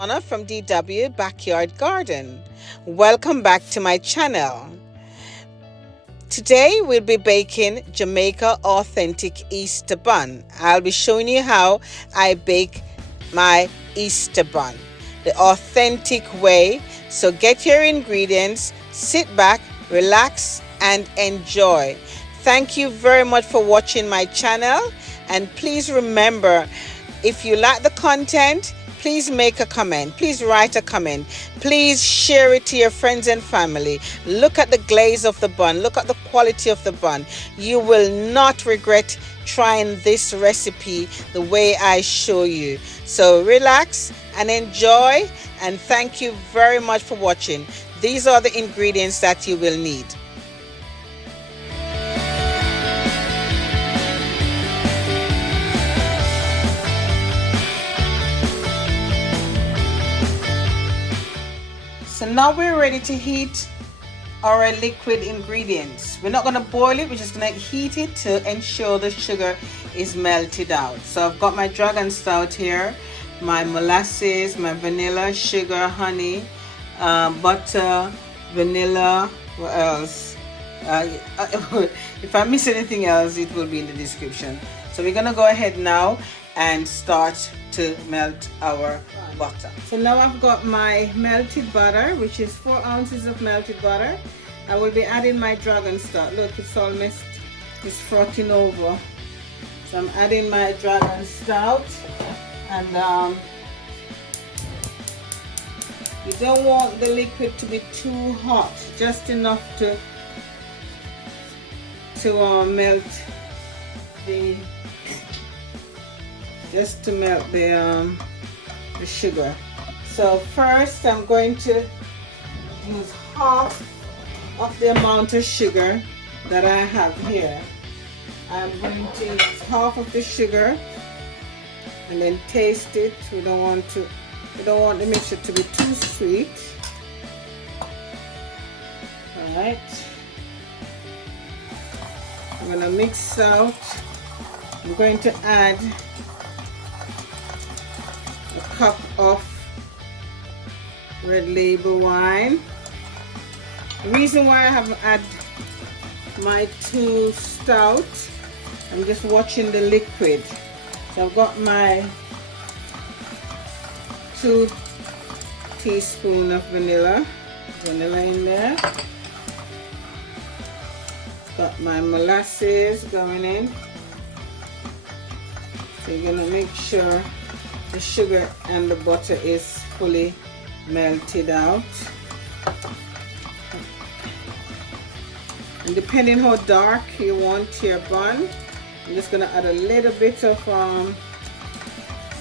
Anna from DW Backyard Garden. Welcome back to my channel. Today we'll be baking Jamaica authentic Easter bun. I'll be showing you how I bake my Easter bun the authentic way. So get your ingredients, sit back, relax and enjoy. Thank you very much for watching my channel, and please remember, if you like the content, please make a comment. Please write a comment. Please share it to your friends and family. Look at the glaze of the bun. Look at the quality of the bun. You will not regret trying this recipe the way I show you. So relax and enjoy, and thank you very much for watching. These are the ingredients that you will need. So now we're ready to heat our liquid ingredients. We're not going to boil it, we're just going to heat it to ensure the sugar is melted out. So I've got my Dragon Stout here, my molasses, my vanilla, sugar, honey, butter, vanilla, what else? If I miss anything else, it will be in the description. So we're going to go ahead now and start to melt our butter. So now I've got my melted butter, which is 4 ounces of melted butter. I will be adding my Dragon Stout. Look, it's almost, it's frothing over. So I'm adding my Dragon Stout, and you don't want the liquid to be too hot, just enough to melt the the sugar. So first I'm going to use half of the amount of sugar that I have here. I'm going to use half of the sugar and then taste it. We don't want the mixture to be too sweet. Alright. I'm going to mix out. I'm going to add a cup of red label wine. The reason why I haven't added my 2 stout, I'm just watching the liquid. So I've got my 2 teaspoons of vanilla in there. Got my molasses going in. So you're gonna make sure the sugar and the butter is fully melted out. And depending how dark you want your bun, I'm just gonna add a little bit of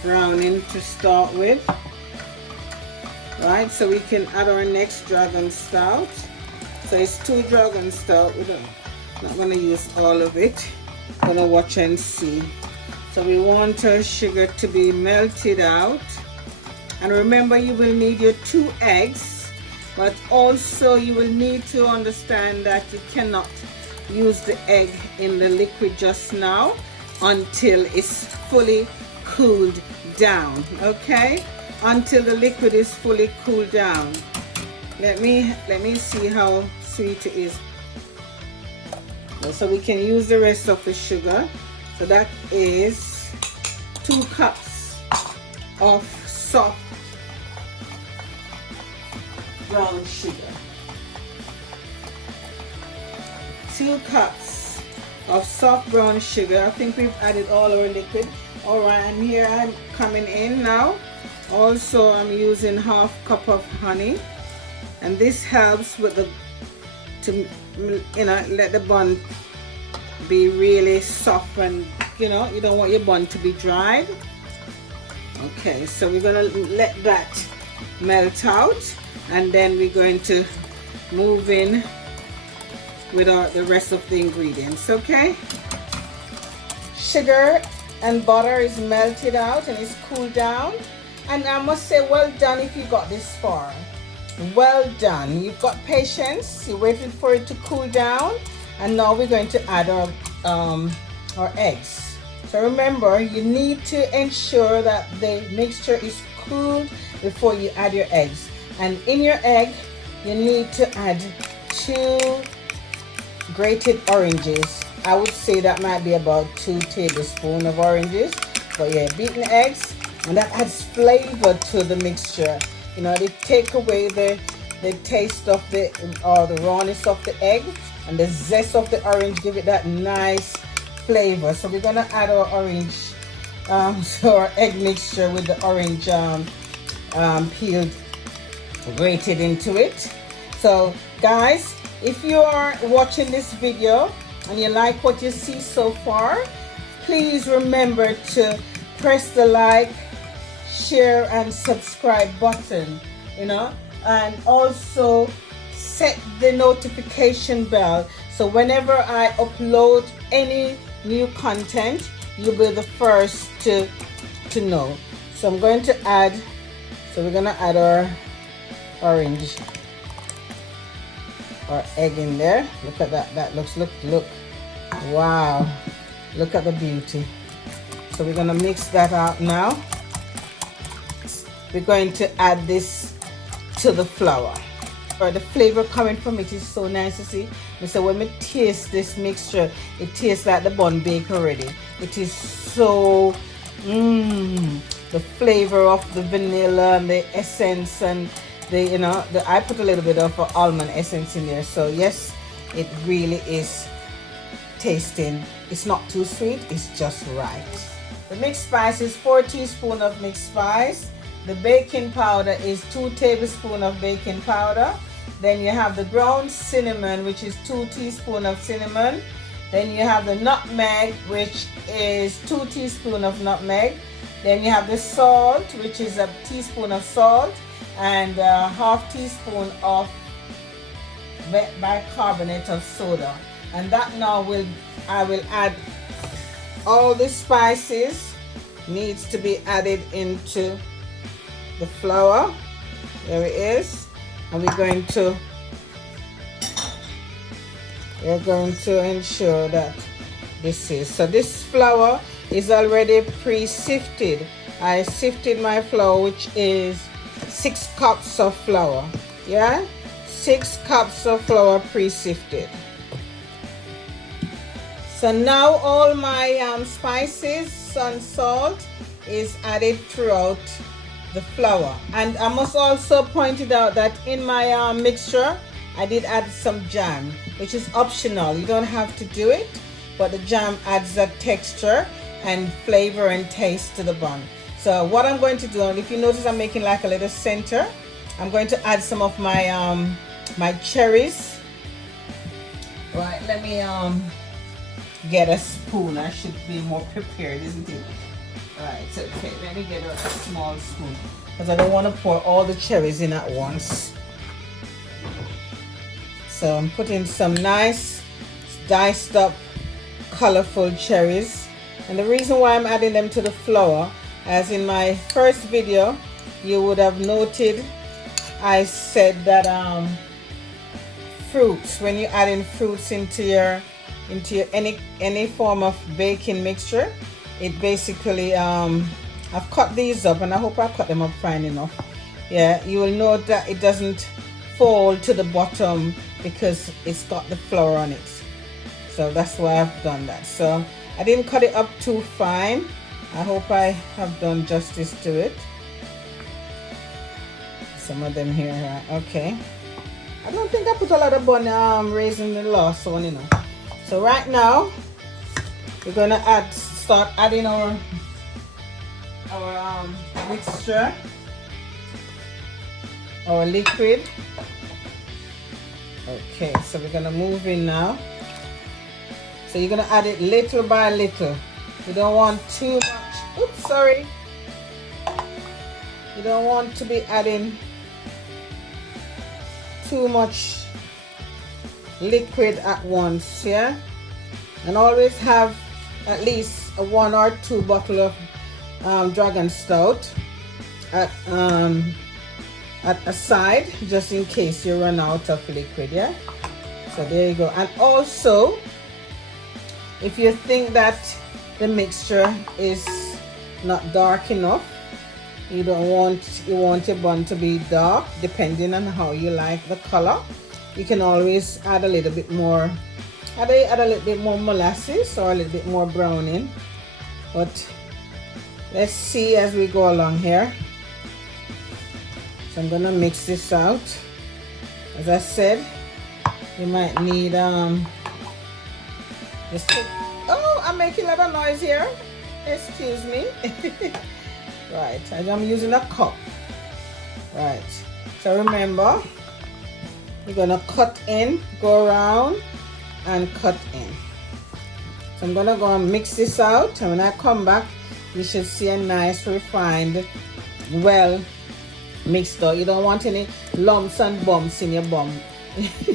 browning to start with. Right, so we can add our next Dragon Stout. So it's 2 Dragon Stout. We're not gonna use all of it. Gonna watch and see. So we want our sugar to be melted out, and remember, you will need your 2 eggs, but also you will need to understand that you cannot use the egg in the liquid just now until it's fully cooled down. Okay, until the liquid is fully cooled down. Let me see how sweet it is. So we can use the rest of the sugar. So that is 2 cups of soft brown sugar. 2 cups of soft brown sugar. I think we've added all our liquid. Alright, and here I'm coming in now. Also, I'm using half cup of honey, and this helps with let the bun be really soft, and you don't want your bun to be dried. Okay, so we're gonna let that melt out, and then we're going to move in with the rest of the ingredients. Okay, sugar and butter is melted out and it's cooled down, and I must say, well done if you got this far. Well done, you've got patience, you waited for it to cool down, and now we're going to add our eggs. So remember, you need to ensure that the mixture is cooled before you add your eggs. And in your egg, you need to add 2 grated oranges. I would say that might be about 2 tablespoons of oranges. But yeah, beaten eggs, and that adds flavor to the mixture. You know, they take away the taste of the rawness of the egg, and the zest of the orange give it that nice flavor. So we're gonna add our orange, so our egg mixture with the orange peeled, grated into it. So guys, if you are watching this video and you like what you see so far, please remember to press the like, share and subscribe button, you know, and also set the notification bell so whenever I upload any new content, you'll be the first to know. So I'm going to add, so we're gonna add our orange, our egg in there. Look at that, that looks, look, wow, look at the beauty. So we're gonna mix that out now. We're going to add this to the flour. Or the flavor coming from it is so nice to see. So when we taste this mixture, it tastes like the bun bake already. It is so, the flavor of the vanilla and the essence and the, you know, I put a little bit of almond essence in there. So yes, it really is tasting. It's not too sweet, it's just right. The mixed spice is 4 teaspoons of mixed spice. The baking powder is 2 tablespoons of baking powder. Then you have the ground cinnamon, which is 2 teaspoons of cinnamon. Then you have the nutmeg, which is 2 teaspoons of nutmeg. Then you have the salt, which is a teaspoon of salt, and half teaspoon of bicarbonate of soda. And that now I will add all the spices needs to be added into the flour. There it is. And we're going to ensure that this is, so this flour is already pre-sifted. I sifted my flour, which is 6 cups of flour. Yeah, 6 cups of flour pre-sifted. So now all my spices and salt is added throughout the flour. And I must also point it out that in my mixture I did add some jam, which is optional. You don't have to do it, but the jam adds that texture and flavor and taste to the bun. So what I'm going to do, and if you notice I'm making like a little center, I'm going to add some of my my cherries. Right, let me get a spoon. I should be more prepared, isn't it? Right, okay, let me get a small spoon because I don't want to pour all the cherries in at once. So I'm putting some nice diced up colorful cherries, and the reason why I'm adding them to the flour, as in my first video you would have noted I said that fruits, when you're adding fruits into your any form of baking mixture, it basically I've cut these up, and I hope I cut them up fine enough. Yeah, you will note that it doesn't fall to the bottom because it's got the flour on it. So that's why I've done that. So I didn't cut it up too fine. I hope I have done justice to it. Some of them here, okay. I don't think I put a lot of raisins in the last one, you know. So right now we're gonna start adding our mixture, our liquid. Okay, so we're gonna move in now. So you're gonna add it little by little. You don't want too much. Oops, sorry. You don't want to be adding too much liquid at once, yeah? And always have at least a 1 or 2 bottle of Dragon Stout at a side, just in case you run out of liquid, yeah? So there you go. And also, if you think that the mixture is not dark enough, You want your bun to be dark, depending on how you like the color. You can always add a little bit more, add a little bit more molasses or a little bit more browning. But let's see as we go along here. So I'm gonna mix this out. As I said, you might need oh, I'm making a lot of noise here. Excuse me. Right, I'm using a cup. Right, so remember, you're gonna cut in, go around and cut in. So I'm gonna go and mix this out, and when I come back, you should see a nice refined, well mixed out. You don't want any lumps and bumps in your bun.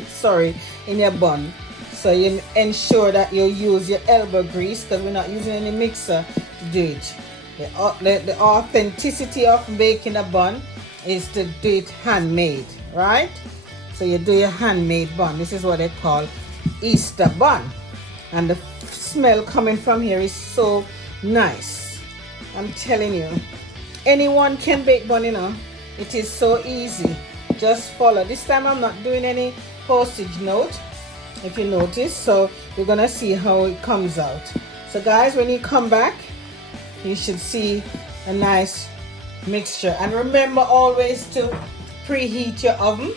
Sorry, in your bun. So you ensure that you use your elbow grease, because we're not using any mixer to do it. The authenticity of baking a bun is to do it handmade, right? So you do your handmade bun. This is what they call Easter bun. And the smell coming from here is so nice. I'm telling you, anyone can bake bun, you know. It is so easy. Just follow. This time I'm not doing any postage note, if you notice. So we're gonna see how it comes out. So guys, when you come back, you should see a nice mixture. And remember always to preheat your oven.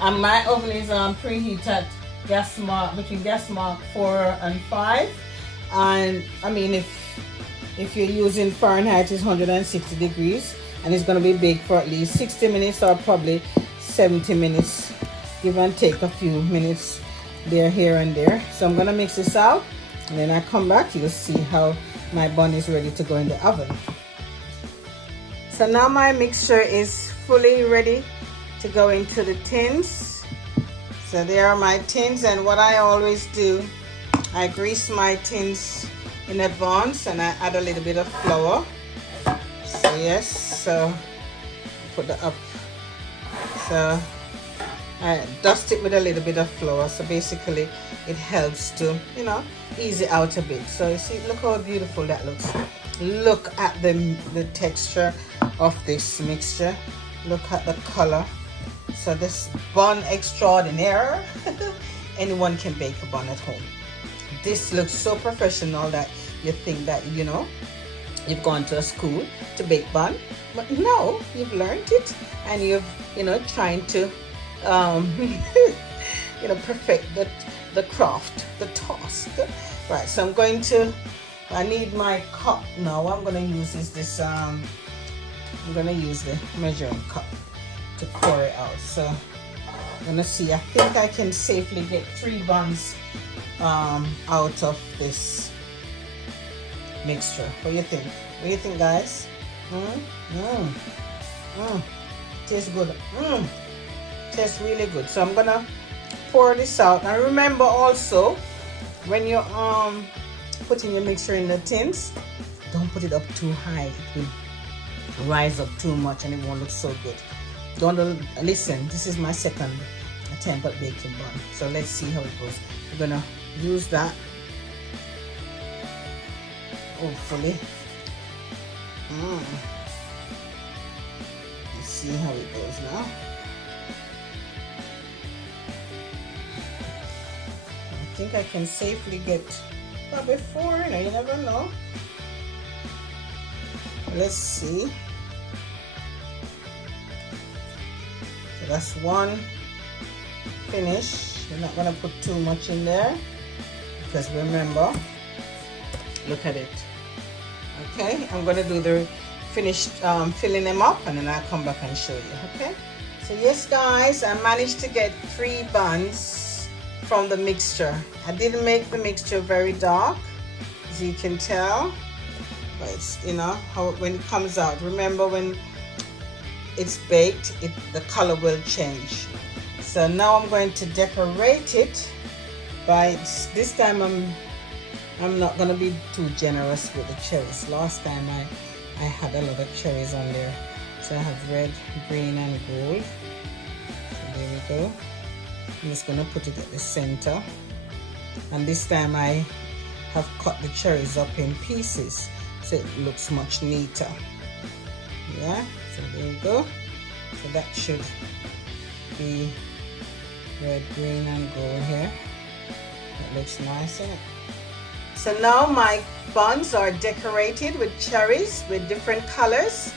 And my oven is preheat at gas mark, between gas mark 4 and 5. And I mean, if you're using Fahrenheit, it's 160 degrees, and it's going to be baked for at least 60 minutes or probably 70 minutes, give and take a few minutes there, here and there. So I'm going to mix this out, and then I come back, you'll see how my bun is ready to go in the oven. So now my mixture is fully ready to go into the tins. So there are my tins, and what I always do, I grease my tins in advance and I add a little bit of flour. So yes, so put that up. So I dust it with a little bit of flour. So basically it helps to, you know, ease it out a bit. So you see, look how beautiful that looks. Look at the texture of this mixture. Look at the color. So this bun extraordinaire. Anyone can bake a bun at home. This looks so professional that you think that, you know, you've gone to a school to bake bun, but no, you've learned it, and you've, you know, trying to you know, perfect the craft, the task. Right, so I'm going to, I need my cup now. What I'm going to use is this I'm going to use the measuring cup to pour it out. So I'm going to see, I think I can safely get 3 buns out of this mixture. What do you think? What do you think, guys? Tastes good. Tastes really good. So I'm gonna pour this out. And remember also, when you're putting your mixture in the tins, don't put it up too high. It will rise up too much and it won't look so good. Don't listen. This is my second attempt at baking bun. So let's see how it goes. We're gonna use that, hopefully. Let's see how it goes now. I think I can safely get probably 4, you know, you never know. Let's see. So that's 1 finish. We're not gonna put too much in there, because remember, look at it. Okay, I'm gonna do the finished filling them up, and then I'll come back and show you. Okay, so yes guys, I managed to get 3 buns from the mixture. I didn't make the mixture very dark, as you can tell, but it's, you know, how when it comes out, remember when it's baked, the color will change. So now I'm going to decorate it by, this time I'm not gonna be too generous with the cherries. Last time I had a lot of cherries on there. So I have red, green and gold. So there we go. I'm just gonna put it at the center. And this time I have cut the cherries up in pieces, so it looks much neater. Yeah, so there you go. So that should be red, green, and gold here. That looks nice, isn't it? So now my buns are decorated with cherries with different colors.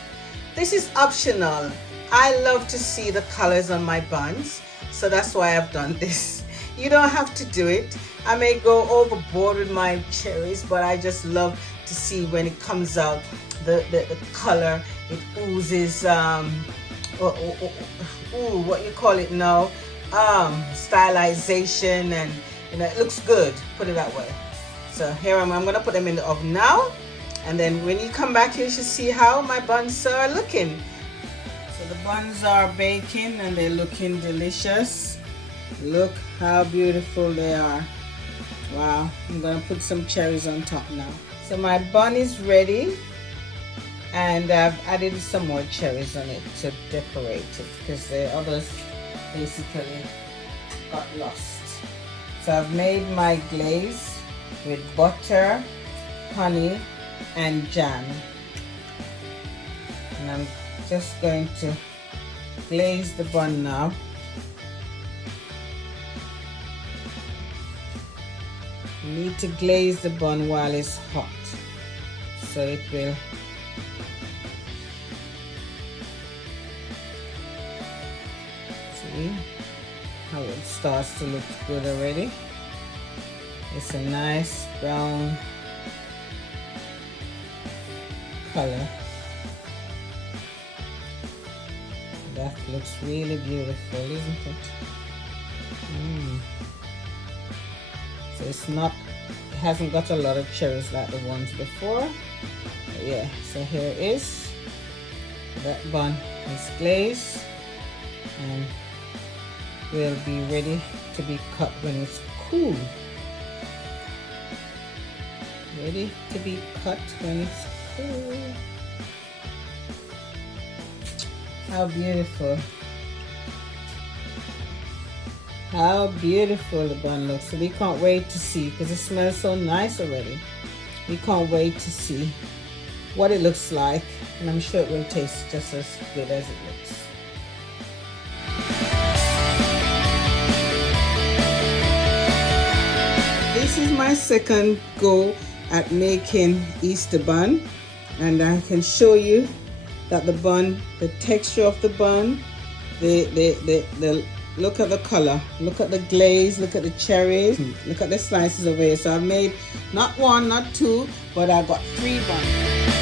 This is optional. I love to see the colors on my buns, so that's why I've done this. You don't have to do it. I may go overboard with my cherries, but I just love to see when it comes out, the color. It oozes, what you call it now, stylization, and it looks good, put it that way. So here I'm going to put them in the oven now, and then when you come back you should see how my buns are looking. So the buns are baking and they're looking delicious. Look how beautiful they are. Wow, I'm going to put some cherries on top now. So my bun is ready, and I've added some more cherries on it to decorate it because the others basically got lost. So I've made my glaze with butter, honey, and jam. And I'm just going to glaze the bun now. You need to glaze the bun while it's hot, so it will see how it starts to look good already. It's a nice brown color. That looks really beautiful, isn't it? So it hasn't got a lot of cherries like the ones before. But yeah, so here it is. That bun is glazed and will be ready to be cut when it's cool. Ready to be cut when it's cool. How beautiful. How beautiful the bun looks. So we can't wait to see, because it smells so nice already. We can't wait to see what it looks like, and I'm sure it will taste just as good as it looks. This is my second go at making Easter bun, and I can show you that the bun, the texture of the bun, the look at the color, look at the glaze, look at the cherries, look at the slices of it. So I've made not one, not two, but I got 3 buns.